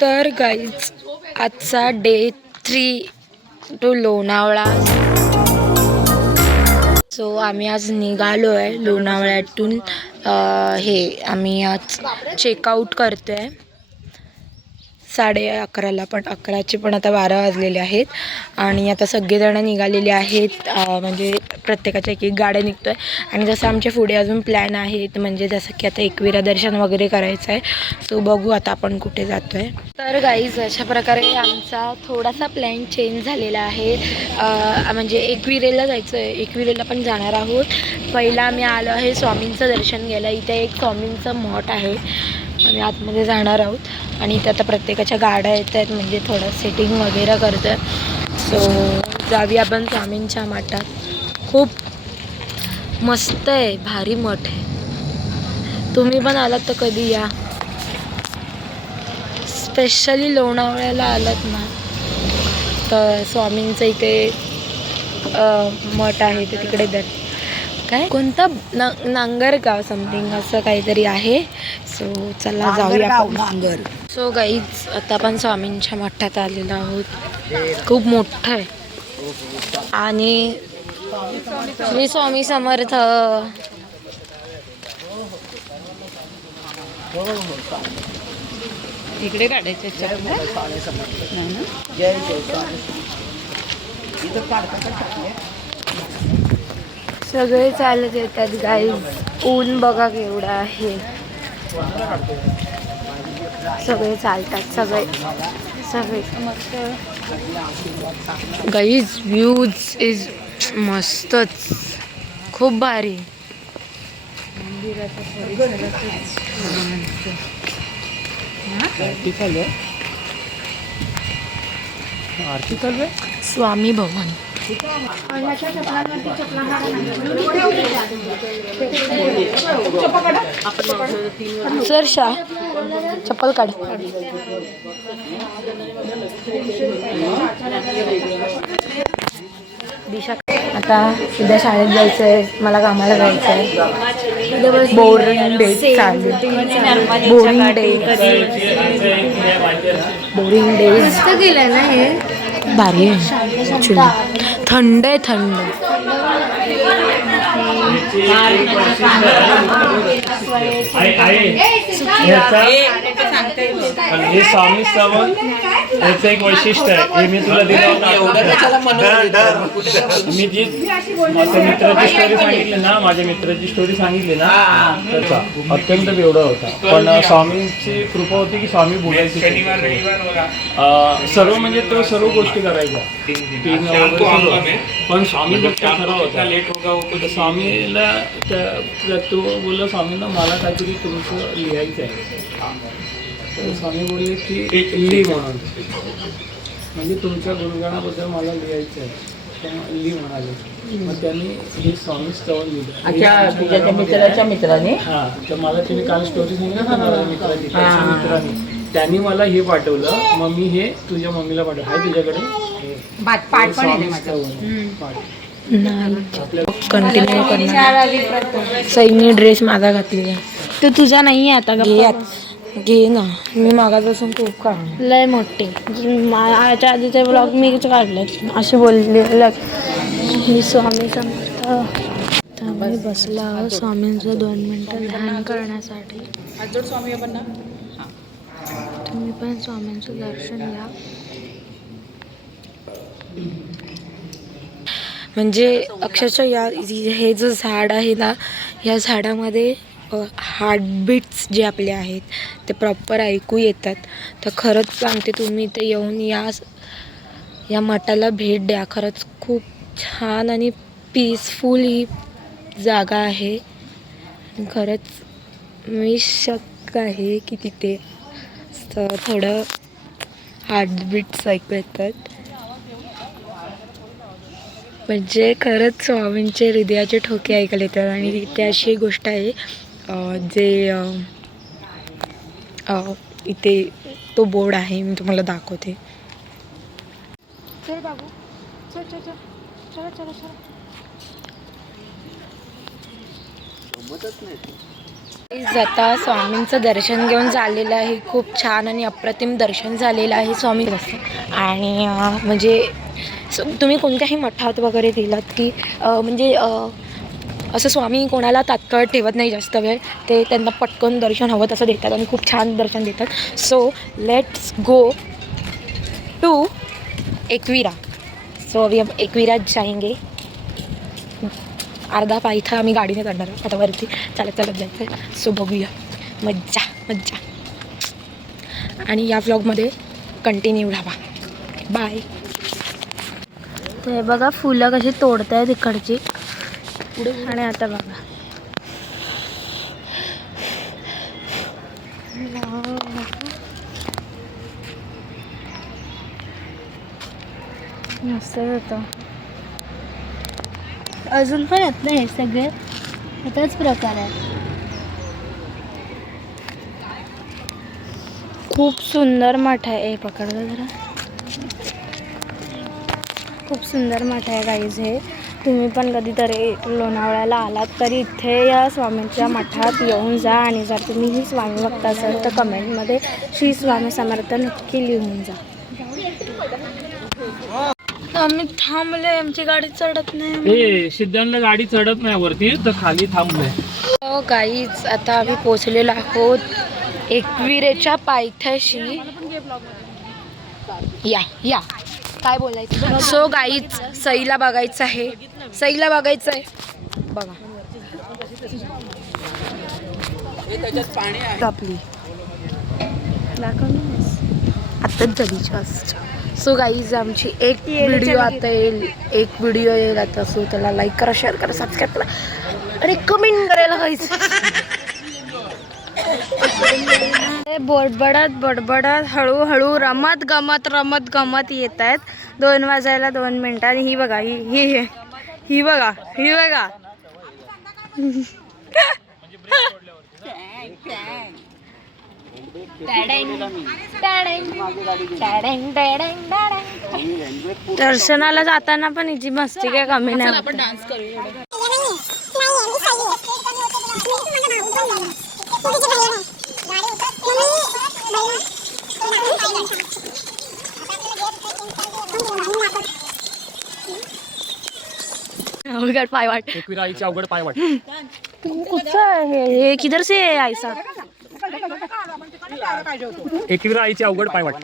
तर गाईज आजचा day 3 to Lonavala. So आम्ही आज निघालो आहे लोणावळ्यातून. आम्ही आज चेकआउट करतो आहे 11:30ला, पण 11चे पण आता 12 वाजलेले आहेत. आणि आता सगळेजण निघालेले आहेत, म्हणजे प्रत्येकाच्या एक गाड्या निघतो आहे. आणि जसं आमच्या पुढे अजून प्लॅन आहेत, म्हणजे जसं की आता एकविरा दर्शन वगैरे करायचं आहे. सो बघू आता आपण कुठे जातो आहे. तर गाईज अशा प्रकारे आमचा थोडासा प्लॅन चेंज झालेला आहे. म्हणजे एकविरेला जायचं आहे, एकविरेला पण जाणार आहोत. पहिला आम्ही आलो आहे स्वामींचं दर्शन घ्यायला. इथे एक स्वामींचं मठ आहे, आम्ही आतमध्ये जाणार आहोत. आणि इथे आता प्रत्येकाच्या गाड्या येत आहेत, म्हणजे थोडं सेटिंग वगैरे करतो आहे. सो जाऊया आपण स्वामींच्या मठात. खूप मस्त आहे, भारी मठ आहे. तुम्ही पण आलात तर कधी या. स्पेशली लोणावळ्याला आलात ना तर स्वामींचं इथे मठ आहे, ते तिकडे काय कोणता नांगरगाव समथिंग असं काहीतरी आहे. सो चला जाऊया आपण. सो गाईज आता आपण स्वामींच्या मठात आलेलो आहोत. खूप मोठं आहे. आणि श्री स्वामी समर्थ. इकडे काढायचे सगळे चालत येतात गाईज. ऊन बघा केवढा आहे. सगळे चालतात, सगळे गाईज. व्ह्यूज इज मस्तच, खूप भारी. स्वामी भवन. सरशा चप्पल काढ. दिशा आता उद्या शाळेत जायचं आहे, मला कामाला जायचं आहे. बोरिंग डे चालू. बोरिंग डे गेलं ना. हे भारी आहे, थंड आहे, थंड. हे स्वामी श्रवण याचं एक वैशिष्ट्य आहे. हे मी तुला दिलं मी जी माझ्या मित्राची स्टोरी सांगितली ना, माझ्या मित्राची स्टोरी सांगितली ना, त्याचा अत्यंत बेवडा होता. पण स्वामींची कृपा होती की स्वामी बोलायची. सर्व म्हणजे तो सर्व गोष्टी करायचा, पण स्वामी गोष्ट खरा होता. तर स्वामीला तो बोलला, स्वामींना मला काहीतरी तुमचं लिहायचं आहे. तर स्वामी बोलले की लिही म्हणून, म्हणजे तुमच्या गुणगाणाबद्दल मला लिहायचं आहे. लिही म्हणाले. मग त्यांनी हे स्वामी स्तवन लिहिलं. मित्राने हां, तर मला तिने काल स्टोरी सांगितली ना माझ्या मित्राची, त्याच्या मित्राने त्यांनी मला हे पाठवलं. मग मी हे तुझ्या मम्मीला पाठवलं. आहे तुझ्याकडे स्वामी स्तवन पाठ. कंटिन्यू करणार. सैनी ड्रेस माझा घातलेला, तो तुझा नाही आहे आता. घे ना, मी मागापासून खूप काढ लय मोठे. आजच्या आधीचे ब्लॉग मी काढले असे बोलले. मी स्वामी समर्थ. आम्ही बसला स्वामींचं 2 मिनिटं ध्यान करण्यासाठी. तुम्ही पण स्वामींचं दर्शन घ्या. म्हणजे अक्षरशः हे जो झाड आहे ना, या झाडामध्ये हार्टबीट्स जे आपले आहेत ते प्रॉपर ऐकू येतात. तर खरंच सांगते, तुम्ही इथे येऊन या मठाला भेट द्या. खरंच खूप छान आणि पीसफुल ही जागा आहे. खरंच मी शक आहे की तिथे थोडं हार्टबीट्स ऐकू येतात. म्हणजे खरंच स्वामींचे हृदयाचे ठोके ऐकायला येतात. आणि तिथे अशी गोष्ट आहे, जे इथे तो बोर्ड आहे, मी तुम्हाला दाखवते. चल बाबू, चल चल चल चला चला चला. आता स्वामींचं दर्शन घेऊन झालेलं आहे. खूप छान आणि अप्रतिम दर्शन झालेलं आहे स्वामी. आणि म्हणजे तुम्ही कोणत्याही मठात वगैरे गेलात की म्हणजे असं स्वामी कोणाला तात्काळ ठेवत नाही जास्त वेळ. ते त्यांना पटकन दर्शन हवं तसं देतात आणि खूप छान दर्शन देतात. So let's go to Ekvira. So अभी हम एकविरा जाएंगे. अर्धा पायथा आम्ही गाडीने करणार आहोत आता वरती चालत चालत जायचं. सो बघूया. मज्जा मज्जा. आणि या व्लॉगमध्ये कंटिन्यू राहा. बाय. ते बघा फुलं कशी तोडतायत इकडची. आणि आता बघा मस्त होतं. अजून पण येत नाही हे सगळे याचाच प्रकार आहे. खूप सुंदर मठ आहे. हे पकडलं जरा. खूप सुंदर मठ आहे गाईज हे. तुम्ही पण कधीतरी लोणावळ्याला आलात तरी इथे या स्वामींच्या मठात येऊन जा. आणि जर तुम्ही ही स्वामी भक्त असाल तर कमेंटमध्ये श्री स्वामी समर्थ नक्की लिहून जा. आम्ही थांबले. आमची गाडी चढत नाही. सिद्धांत गाडी चढत नाही वरती तर खाली थांबले. हो गाईज आता आम्ही पोचलेलो आहोत एकविरेच्या पायथ्याशी. या काय बोलायचं. सो गाईज सईला बघायचं आहे. सईला बघायचं आहे. बघा आपली आत्ताच झाली जास्त. सो गाईज आमची एक व्हिडिओ आता येईल आता. सो त्याला लाईक करा, शेअर करा, सबस्क्राईब करा आणि कमेंट करायला गाईज. बडबडत हळूहळू रमत गमत येत आहेत. 2 वाजायला 2 मिनिटं. आणि ही बघा ही बघा दर्शनाला जाताना पण हिची मस्ती काय कमी नाही. आपण डान्स करूया. अवघड पायवाट. एकविरा आईची अवघड पायवाट. तू कुठं आहे? हे किधर से है ऐसा? एकविरा आईची अवघड पायवाट.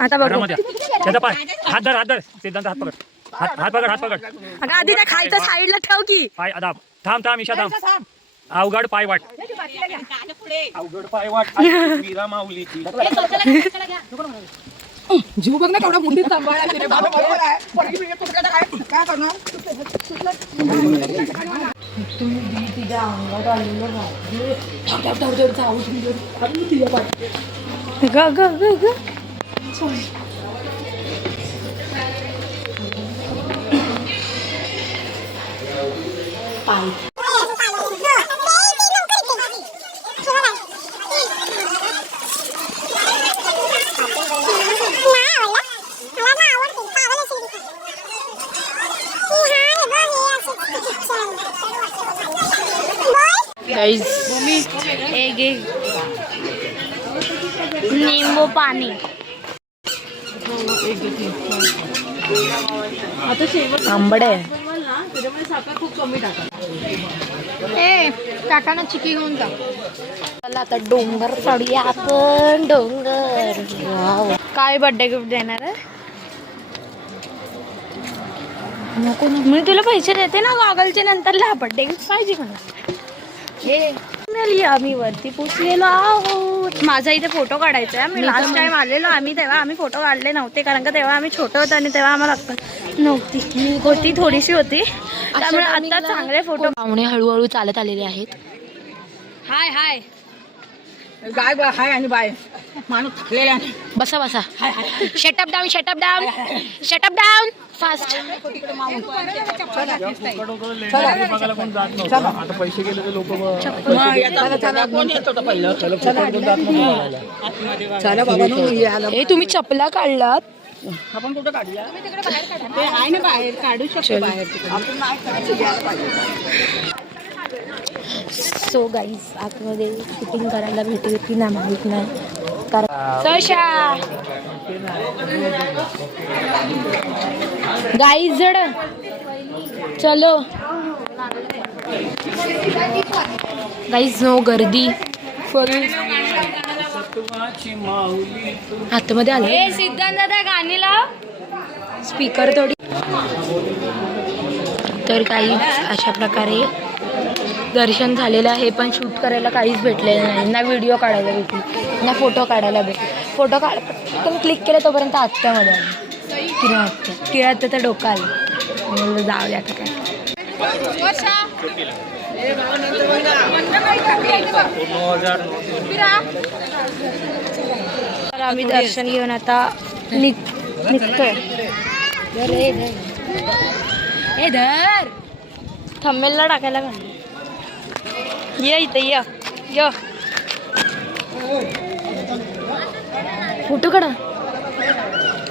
आता बघ त्याचा पाय हात धर सिद्धांत हात पकड. हात पकड. अगं आधी त्या खायचं साईडला ठेव की. पाय दाब. थांब ईशा थांब. अवघड पायवाट. अवघड पायवाट. मीरा माऊलीची. जीव बघ ना केवढा मुंडीत सांभाळायला रे बाबा. बरोबर आहे. पोरगी बिरगी तुटलं तर काय करणार. तुम्ही तिच्या अंगात आलेलं ग निंबू पाणी. आंबडे टाका ना चिकी घेऊन जा. चला आता डोंगर चढूया आपण. डोंगर. वाव. काय बर्थडे गिफ्ट देणार आहे? नको मी तुला पैसे देते ना गॉगलचे. नंतरला बर्थडे गिफ्ट पाहिजे मला. हे आम्ही वरती पोचलेलो आहोत. माझा इथे फोटो काढायचा आहे. मी लास्ट टाइम आलेलो तेव्हा आम्ही फोटो काढले नव्हते कारण का तेव्हा आम्ही छोटे होतो आणि तेव्हा आम्हाला अक्कल नव्हती. होती थोडीशी होती. त्यामुळे आता चांगले फोटो. पाहुणे हळूहळू चालत आलेले आहेत. हाय गाय हाय आणि बाय माणूस थकलेला आहे. बसा शटअप डाऊन फास्ट. आता पैसे गेले तर लोक कोण येत होतं पहिलं. चला बाबा. हे तुम्ही चपला काढलात. आपण कुठं काढूया. ते आहे ना बाहेर काढू शकतो. बाहेर आपण नाही काढायचं. सो गाईज आतमध्ये शूटिंग करायला भेटेल की नाही माहीत नाही कारण सशा गाईज जड चलो गाईज नो गर्दी फुल आतमध्ये आले सिद्धांत दादा गाणी लाव. स्पीकर थोडी तर काही अशा प्रकारे दर्शन झालेलं आहे पण शूट करायला काहीच भेटलेलं नाही ना व्हिडिओ काढायला भेटली ना फोटो काढायला भेटले फोटो पण क्लिक केलं तोपर्यंत आत्यामध्ये आलं किंवा आत्या किंवा आत्या तर डोकं आलं म्हणलं जाऊ द्या आता काय तर आम्ही दर्शन घेऊन आता निघतोय हे धर थंबनेलला टाकायला घाल ये इथे य फोटो काढा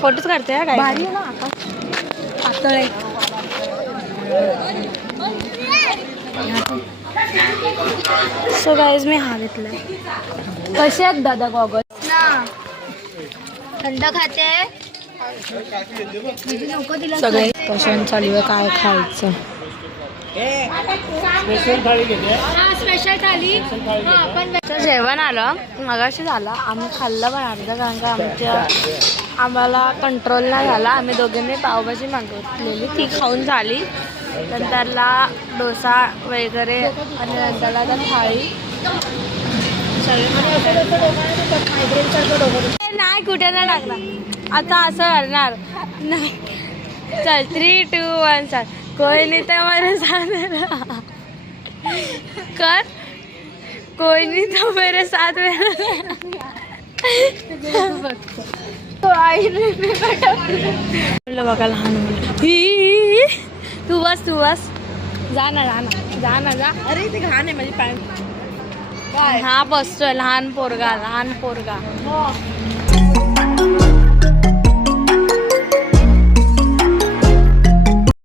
फोटोच काढतोय काय भारी आहे ना पातळ आहे सो गाईज मी हा घेतलाय कसे आहेत दादा गॉगल ना थंड खाते नको तिला सगळे कशाने चालू आहे काय खायचं स्पेशल थाळी घेते स्पेशल थाली. तर जेवण आलं मगाशी झालं आम्ही खाल्लं पण अर्धा कारण का आम्हाला कंट्रोल नाही झाला आम्ही दोघांनी पावभाजी मागवलेली ती खाऊन झाली नंतरला डोसा वगैरे आणि नंतरला आता थाळी नाही कुठे नाही टाकला आता असं करणार नाही चल 3, 2, 1 चल कोई नहीं तो मेरे साथ कर कोई नहीं तो मेरे साथ तो आई बघा लहान मुलं तू बस जा ना जा अरे ते घाण आहे माझी पॅन्ट हा बसतोय लहान पोरगा